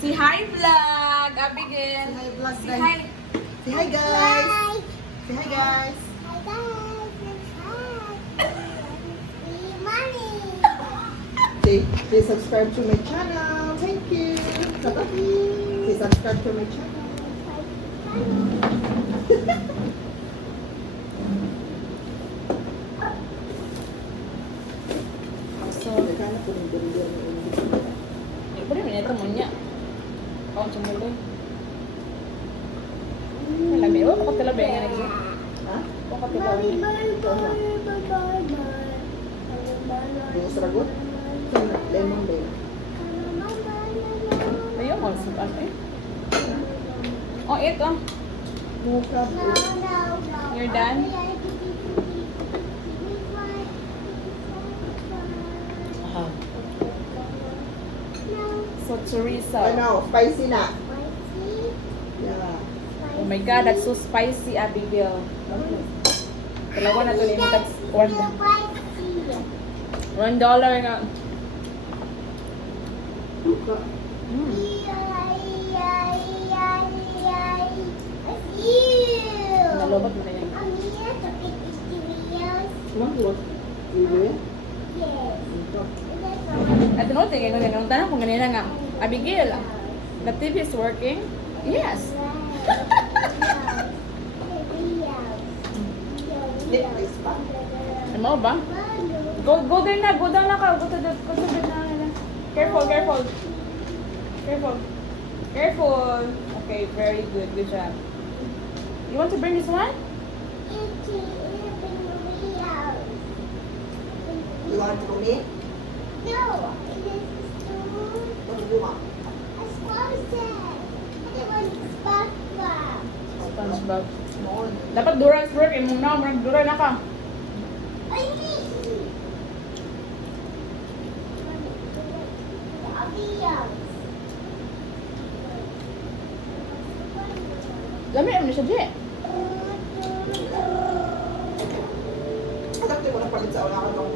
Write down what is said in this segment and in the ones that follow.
Si hi vlog, Abigail. Say hi, vlog, Si guys. hi. Say hi guys. Say hi guys. Say subscribe to my channel. Thank you. Say subscribe to my channel. So, naghanap ko ng ganda ng Ibu ni ito munya. Kau cemulin. Labi, oh, kau telah bengan lagi. Ha? Oh, kau telah bengan. Yung saragot? Lemon ba yun? Ayo, mau suka eh. Oh, ito. No problem. You're done? Aha. So, chorizo. Ano? Spicy na? Yeah. Oh my God, that's so spicy, Abigail. Dalawa na ito limited. $1 nga. Mm. Nalobot mo na yan. Mangot. Iwi? Ito. At no, tingin ko ganun. Tanong kung ganyan nga. Abigail, the TV is working? Yes. Netflix pa? Ano ba? Go there na. Go down na ka. Go to the na. Careful, careful. Careful. Careful. Okay, very good. Good job. You want to bring this one? You want to eat? What do you want? SpongeBob. Small. Dapat Duran's work. Imong na. Marag Duran na ka. Lami naman siya, Jay. Alam mo na palit sa una ka nung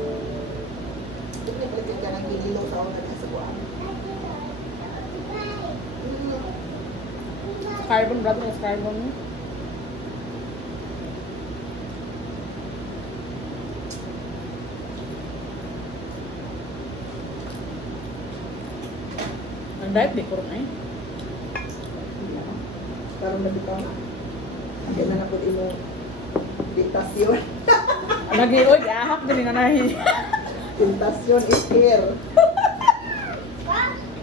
pinipalit ka ng gililaw sa una na sa buwan. Carbon, brother. Yes, carbon. Ang diet, di ko rin eh. Karoon na bitaw na. Kaya na napod imo ditasyon. Lagi, oy, ahak din na nahi. Ditasyon is here.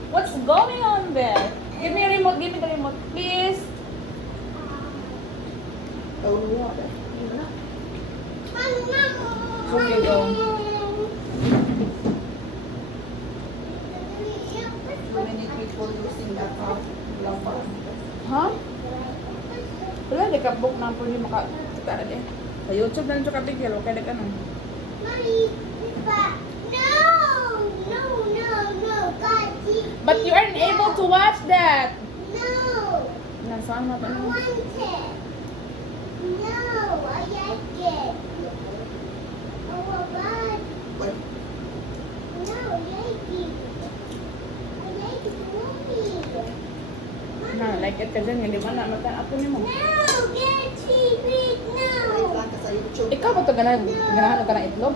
What's going on there? Give me a remote, give me the remote, please. Taon mo ako. Okay, go. So many people using that house. Walang pa. Ha? Wala, di ka book na po niyo makakita na din. Sa YouTube na nito kapigil, okay na ka nun. But you aren't able to watch that. Nasaan mo ito? But Na, like it ka dyan, hindi ba na mata ako niyo mo. wait lang ka sa YouTube. Ikaw ba ito ganahan ka ng itlog?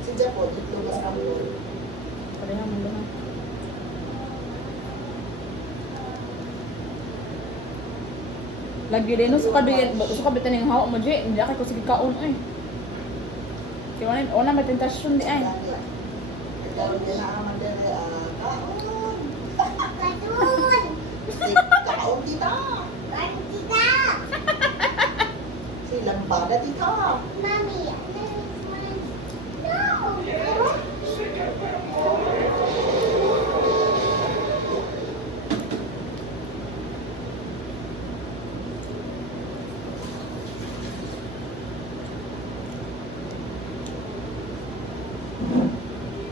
Si Jeff po, dito ka sa kamo. Pareha mo doon. Lagi din, suka bitin yung hawak mo, Jay. Hindi ako sige kaon, eh. Kaya wala may tentasyon di, ay. Karoon din na naman din, kaon kita. Si lambada kita.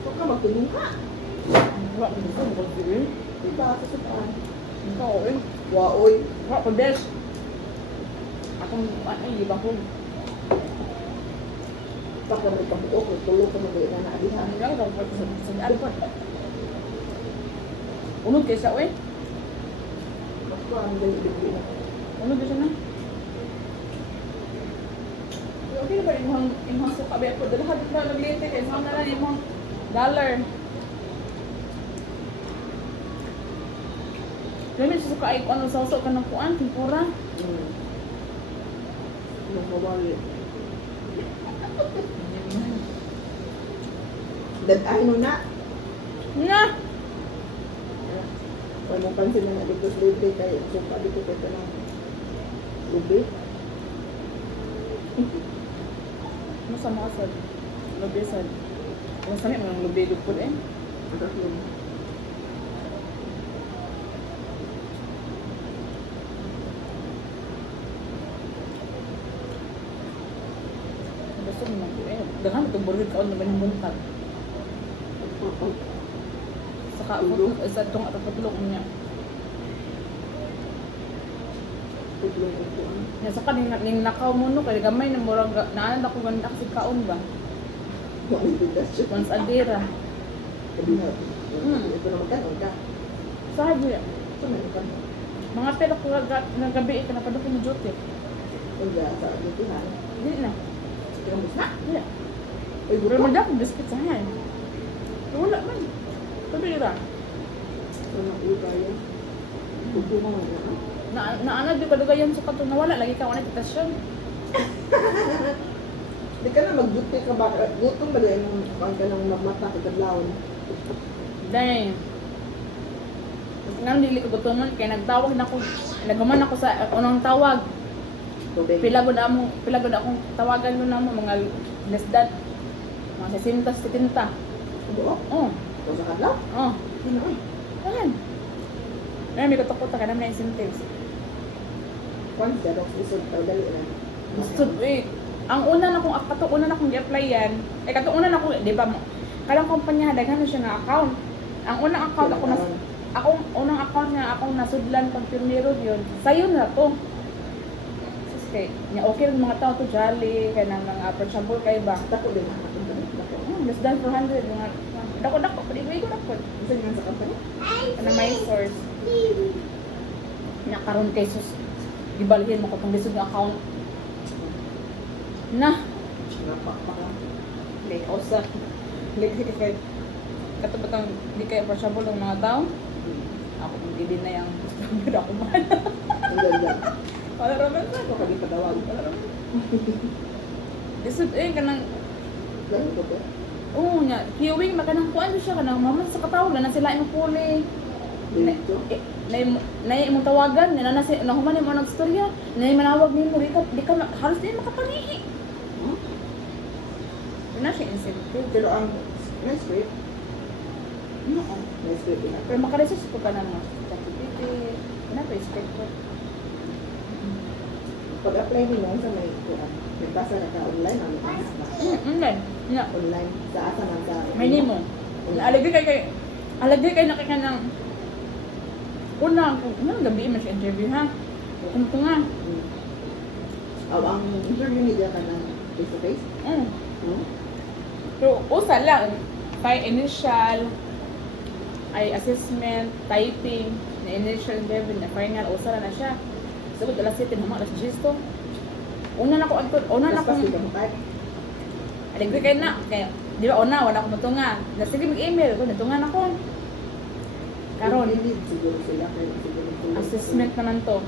Huwag ka magtulunga. Wala ko dito, bukod din. Diba, kasukaan. Ikaw, eh. Waoy. Wala ko des. Akong, ay, ibang ko. Baka may kabuok, tulog ka mag-iina na alihan. Ano lang, sa daan ko. Unod kayo siya, uy. Ako, ang dali-dali na. Unod kayo siya na. Okay na ba imong suka ba ako? Dalahan din daw naglente kay sa na lang imong dollar. Dami sa suka ay ano sauso ka ng kuan, tempura. Yung mawali. Dad-ay mo na. Na! Huwag mong pansin na dito sa libre kayo. Suka dito kayo ng lubi. Ano sa mga sad? Lubi sad. Ano sa mga lubi dupod eh? Ang yun. Gusto mo mag eh. Dagan itong burger kaon naman yung buntag. Saka sa itong atapatulog niya. Tutlong ito. Nga sa kaning nakaw mo no, kaya gamay na murang naanan ako ganda kasi kaon ba? Huwag ang bigas siya. Once a day ra. Kabinat. Ito naman ka. Huwag ka. Sabi, Ito naman ka. mga pera ko ng gabi ka na pa doon duty. Huwag ka sa dito ha. Hindi na. Tinambos na. Hindi. Ay, Pero buto. magdako biscuit sa hayan. Wala man. Sabi ra. Ito na uba yan. Buto mo nga. Naana di kadugayan sa kato nawala lagi ka wala titasyon. Di ka na mag-duty ka ba? Gutong ba din ang ka nang mamata ka kadlawon? Dahil nang dili ko gutomon kay nagtawag na ako. Nagaman ako sa unang tawag. Tubig. Pila gud akong tawagan mo na mo mga less than mga 60 70. Oo. Oh, Ito sa kadlaw? oh. Sino ay? Ayan. Ngayon may kutok-kutok ka naman na incentives. Kwan siya, dok isod tayo dali na. Gusto, eh. Ang una na kong, una na kong i-apply yan, kato una na kong, di ba, kalang kumpanya, daghan na siya nga account. Ang unang account, unang account nga akong nasudlan pag pirmero yun, sayo na to. Okay, niya okay rin mga tao to, jolly, kaya ng mga approachable kayo ba? Dako din ako. Dako. Less than 400, mga, dako, paligoy ko dako. Isa nga sa company? Ano may source. Nakaroon kay sus, gibalhin mo ko itong lisod ng account. Na, Napakpaka. may kausap. Hindi kay katabatang di kay approachable ng mga tao. Ako kung hindi na yung gusto ako man. Ang ganda. Wala raman sa Ito ka di patawag. wala raman. Lisod kanang, Ganun ko ba? oo niya, kiwing makanang kuan siya, kanang maman sa kataw, na sila yung puli. Dito. Na imong tawagan, na si nahuman mo ng storya, na manawag nimo di ka halos di makapanihi. Na siya insensitive. Pero ang nice rate. No. Nice rate din. Pero makaresus ko ka na mga ChatGPT. Ano pa expect ko? Pag-apply mo lang sa may kuhan. Nagbasa na ka online. Ano ka na? Online. Yeah. Online. Sa asa man sa... May nimo. Alagay kay nakika ng una, nang gabi man siya interview ha. Kung nga. Ang interview niya ka na face-to-face? So, usa lang. Kay initial, ay assessment, typing, na initial interview, na final, usa na siya. Sagot, alas 7, hama, alas 10 to. Una na ko, Tapos di ka makay. aligri kayo na. Kaya, di ba, wala ko matunga. Sige, mag-email ko, natungan ako. Karon, Hindi siguro sila. Kaya siguro sila. assessment naman to.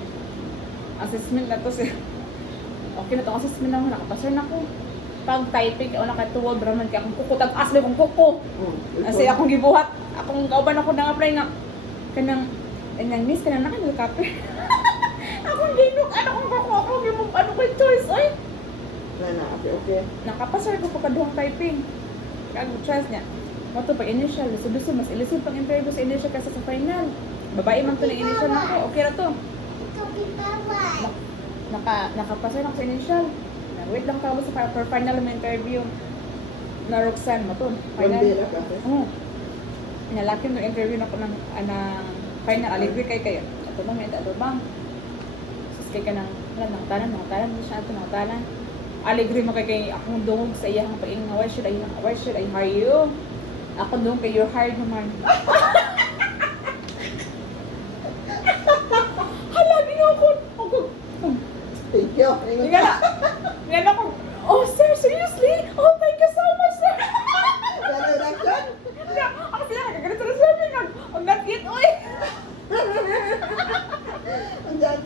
Assessment na to siya. Okay na to, assessment naman, nakapasar na ko. Pag typing, o nakatuwag, raman kaya akong kuko, tag-as na akong kuko. Kasi akong gibuhat, akong kauban ako nang apply nga. Kanang miss, kanang nakanilkaper. Akong ginuk, kong kuko, akong gimong, ano ko yung choice, oy. Okay. Nakapasar ko pagkaduhang typing. Kaya choice niya. Mato pag initial, luso-luso, mas ilisod pang interview sa initial kaysa sa final. Babae man to ng initial na ko, okay na to. Nakapasar na ko sa initial. Wait lang tawag sa for final na interview na Roxanne mo to. One Final. day lang kasi. Oo. Nalaki ng interview na ko ng final. Aligri kayo. Ito bang may ito bang? Sus kay ka ng mga tanan mo siya ito, mga tanan. Aligri mo kay akong dungog sa iyang paing why should I hire you? Ako dungog kay you're hired naman. Ingon Nga na. Nga na ko. Oh, sir, seriously? Oh, thank you so much, sir. Wala reaction? Nga, ako sila nagkaganito na sabi nga. Ang nakit, oy. Ang dyan.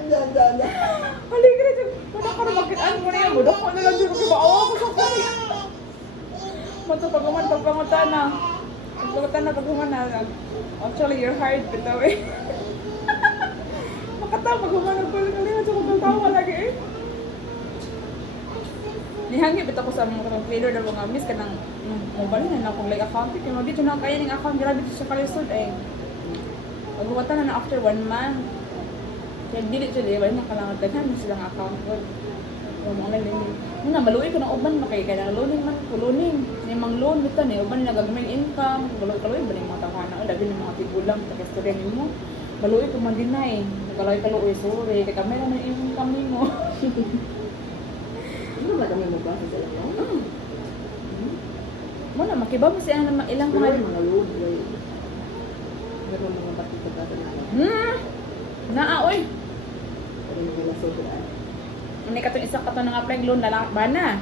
Ang dyan. Halika na dyan. Wala ka na magkitaan mo na yan. Budak ko na lang dyan. Kumaawa ko sa kanya. Matapagaman, pagpangutan na. Pagpangutan na, pagpangutan na. Actually, you're hard, bitaw eh. Makatawa, pagpangutan na pala kalihan. Sa kong lagi eh. Nihangip ito ko sa mga trader na mga miss ka ng mobile na akong like account. Kaya mabit yun na kaya ng account. Grabe ito sa kalisod eh. Pagbuwatan na after 1 month. Kaya dili siya di ba na kailangan daghan mo silang account ko. Yung mga nalini. Muna, maluwi ko ng uban makay. Kaya loaning man ko, loaning. Yung mga loan nito na uban na gagamay income. Kaluwi ba na yung mga tawanan. O, labi ng mga tigulang. Pagka-student mo. Maluwi ko man din na eh. Kaluwi, sorry. Kaya kami naman yung income mo. Ano ba kami magbasa sila no? Muna, makiba mo siya na ilang Pero mga... yung mga load, meron mga batik-batik na Naa, oy. pero mga laso sila. Hindi ka itong isa ka itong apply loan na ba na?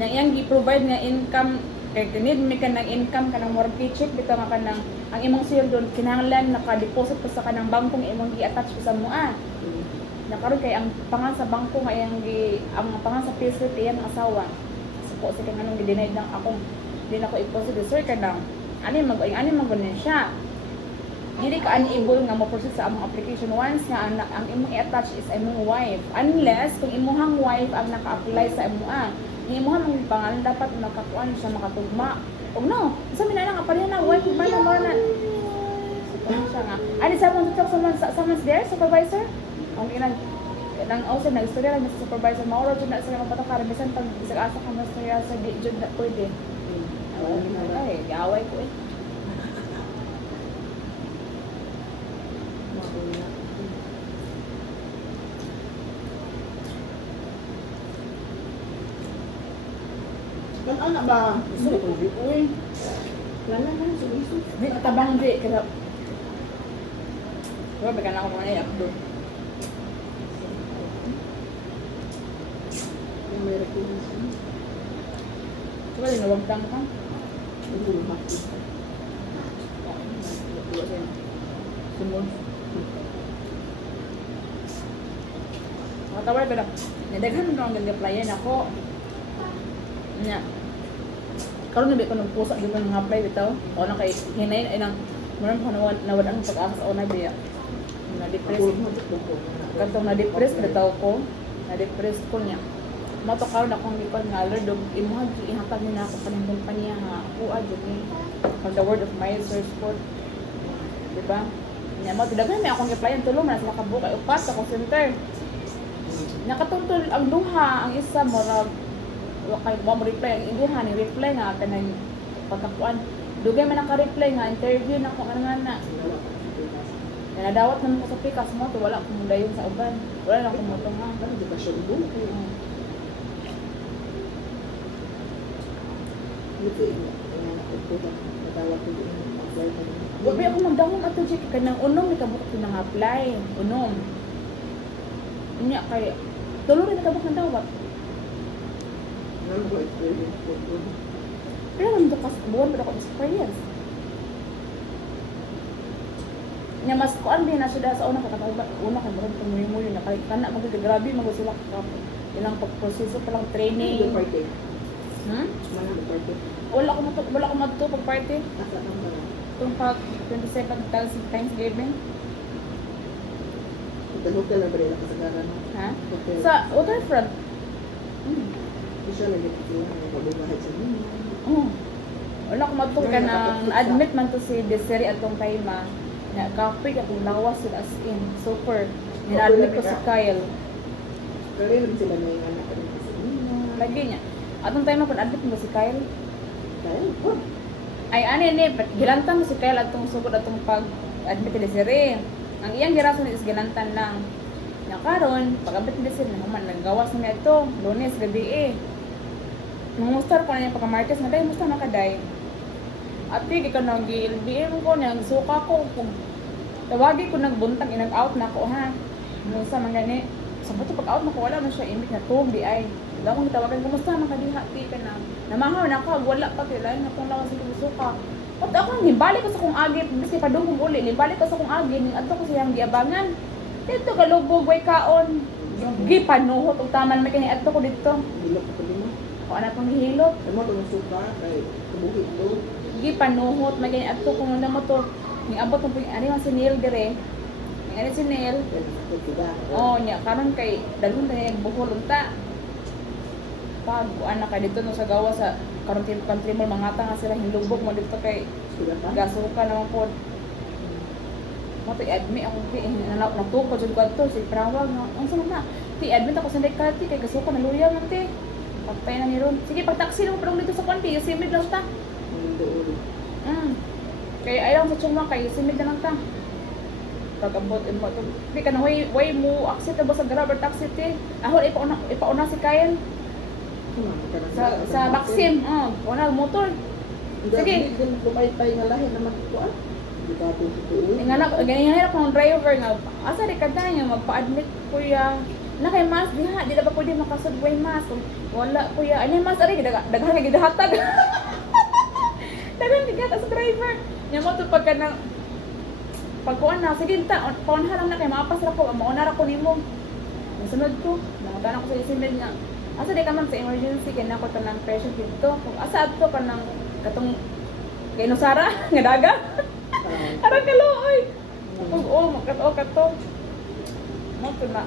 Yang iyang gi-provide nga income, kaya tinid may ka ng income ka ng mortgage check, bitaw nga ka ng, ang imong sale doon, kinahanglan naka-deposit pa sa ka ng bangkong imong gi-attach pa sa mua. Nakaroon kay ang pangan sa bangko nga iyang ang pangan sa payslip iyang asawa. Suko sa kang anong gi-denied ng akong, din ako i-posit, sir ka nang, ani mag-gunin siya. Dili ka unable nga mo-process sa among application once nga ang imong i-attach is imong wife. Unless kung imuhang wife ang naka-apply sa imo imuhang ang pangalan dapat makakuan siya makatugma. Og no, sa mina lang apalya na wife ba na mo na. Siya nga. Ani sa mo to someone's there, supervisor? Ang ilang nang also nag-istorya lang sa supervisor mauro jud na sila mapatakaran bisan pag isag-asa ka mas sa di jud na pwede. Ay, gaway ko eh. Kan anak ba? Gusto ko di uy. Lala na sa iso. Di tabang di kada. Pero baka na ako mga iyak doon. Yung may recognition. Diba din nawagtang ka? Yung bulmak. Sumod. Matawar ba lang? Nadaghan mo ang gag-applyan ako. Nya. Karon nabi ko nang pusa dito nang apply bitaw. O na kay hinay ay nang maram ko nawad ang pag-asa o na biya. Na-depress. Katong na-depress bitaw ko. Na-depress ko niya. Mato karon akong gipag nga Lord og imuhag ihatag ni nako kaning kumpanya nga kuad ni from the word of my source po. Diba? Nya mo daghan may akong applyan tulo man sa kabuok ay upat sa call center. Nakatuntol ang duha ang isa mo kay mo reply ang iduha ni reply nga kanang pagkakuan dugay man naka-reply nga interview nako nga nadawat naman ko sa pikas mo to wala akong dayon sa uban wala na akong motong nga Ano di ba siya ubo? Ito yung nagpupunta. Natawag ko din. Wabi ako magdamon ato check kanang unom ni kabuk nang apply unom unya kay tulo rin kabuk nang dawat Ano ba experience ko? pero nang dukas buwan pa ako experience nya mas kuan din na siya sa una kakatawag una kay murag tumuyo na kay kana magagrabe magusila ka ilang pagproseso pa lang training Party. hmm Mana the party? wala ko madto pag party Asa kang ba? itong pag 27 Thanksgiving Hotel na ba rin nakasagaran mo? ha Hotel. sa waterfront Hindi siya nag-ipila. Nagpabubahay sa nino. wala ko madto ka nang admit man to si Desiree atong time na kape akong lawas sila as in super ni-admit ko si Kyle Pero yun sila na yung anak rin sa nino. lagi niya atong time ako admit mo si Kyle Kaya, what? ay ani gilantan mo si Kyle atong sugod atong pag-admit ni Desiree ang iyang girason is gilantan lang na karon pag-admit ni Desiree naman naggawas na ito Lunes gabi Nangumustar ko na niya pagka-Martes na dahil musta nakaday. Ate, ikaw nang gi-LBM ko, nang suka ko. Kung tawagi ko nagbuntang, inag-out na ko ha. Musta man gani. Sa bato pag-out mo ko, wala man siya imik na tug di ay. Wala akong tawagan, kumusta man kadihati ka na. Namahaw na ka, wala pa kila na kung lawas sa gusto ka. At ako himbalik ko sa kong agit, bis kay padungong uli, himbalik ko sa kong agit, ning adto ko siyang giabangan. Dito kalubog way kaon. Gi panuhot ug taman may kani adto ko dito. Hilok ko din mo. O ana pang hihilot. Ay mo itong suka, kay kabuhi ito. Gi panuhot may kani adto ko nanda mo to. Ning abot mo ani man si Neil dire. Ning ani si Neil. Kaya sakit sila. Oh, nya karon kay daghon kay buhol unta. Pag ana ka dito no sa gawa sa karon country mall mangata nga sila hinlubog mo dito kay Sila pa? gasuka naman po. Mo to admit ako ti natuko jud ko adto si Prawag nga. Unsa man na? Ti admit ako sa Dekati kay gasuka na luya man ti. Pagpay na ni ron. Sige pag taxi mo padung dito sa Kwanti, simid lang ta. Doon. Kaya ayaw sa chungma kay simid na lang ta. Pag abot mo to. Di ka na way mo accept ba sa Grab or taxi ti. Ahol ipauna si Kayan sa Maxim. Una motor. Sige. Sige. Lumay-tay nga lahi naman ito ah. Hindi ka tututuin. Ganyan akong driver nga. Asa di ka tayo magpa-admit kuya. Na kay mas diha, di na ba pwede makasudway mas. Wala kuya. Ano mas ari daghan nga gidahatag. Daghan gigata sa driver. Nya mo to pagka nang pagkuan na sige ta, paunha lang na kay maapas ra ko, mauna ra ko nimo. Nasunod ko, nangadan ako sa isimid nga. Asa di ka man sa emergency kay nako tanang patient dito. Kung asa adto ka nang katong kay Nosara nga daga. Arang kaluoy. Pag makato kato. Mo to na.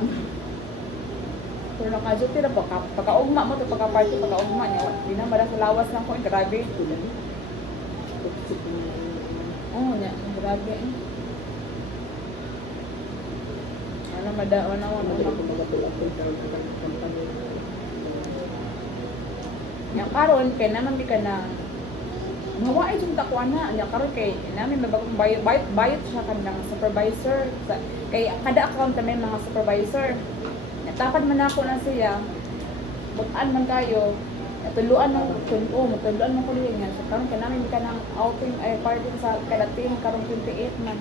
Pero nakajuti na pagkaugma mo to pagka-party pagkaugma niya. Di na mala sa lawas lang ko grabe. Oh, nya grabe. Ano madaon na wala. Nya karon kay naman di ka na mawai jud ta ko ana nya karon kay namin mabagong bayot siya kanang supervisor kay kada account may mga supervisor. Natapad man ako na siya. Bukan man kayo. Natuluan ng kunto, matuluan ng kuliyan nga. So karon kay namin ka nang outing ay party sa kadating karon 28 man.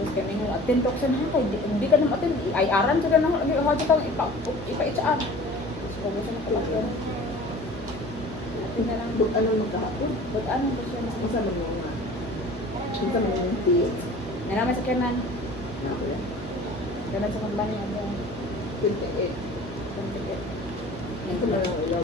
So kami mo attend talk sa kay hindi ka naman attend ay aran sa nang hadyo kang ipa-HR. So gusto na pala ko. Tingnan lang Ano magkahapon? ano ba siya na Masa man yung mga? Masa man yung tea? naman sa kanan. Ako yan. Kanan sa kumbani ano. 28. 28. Ito lang yung ilaw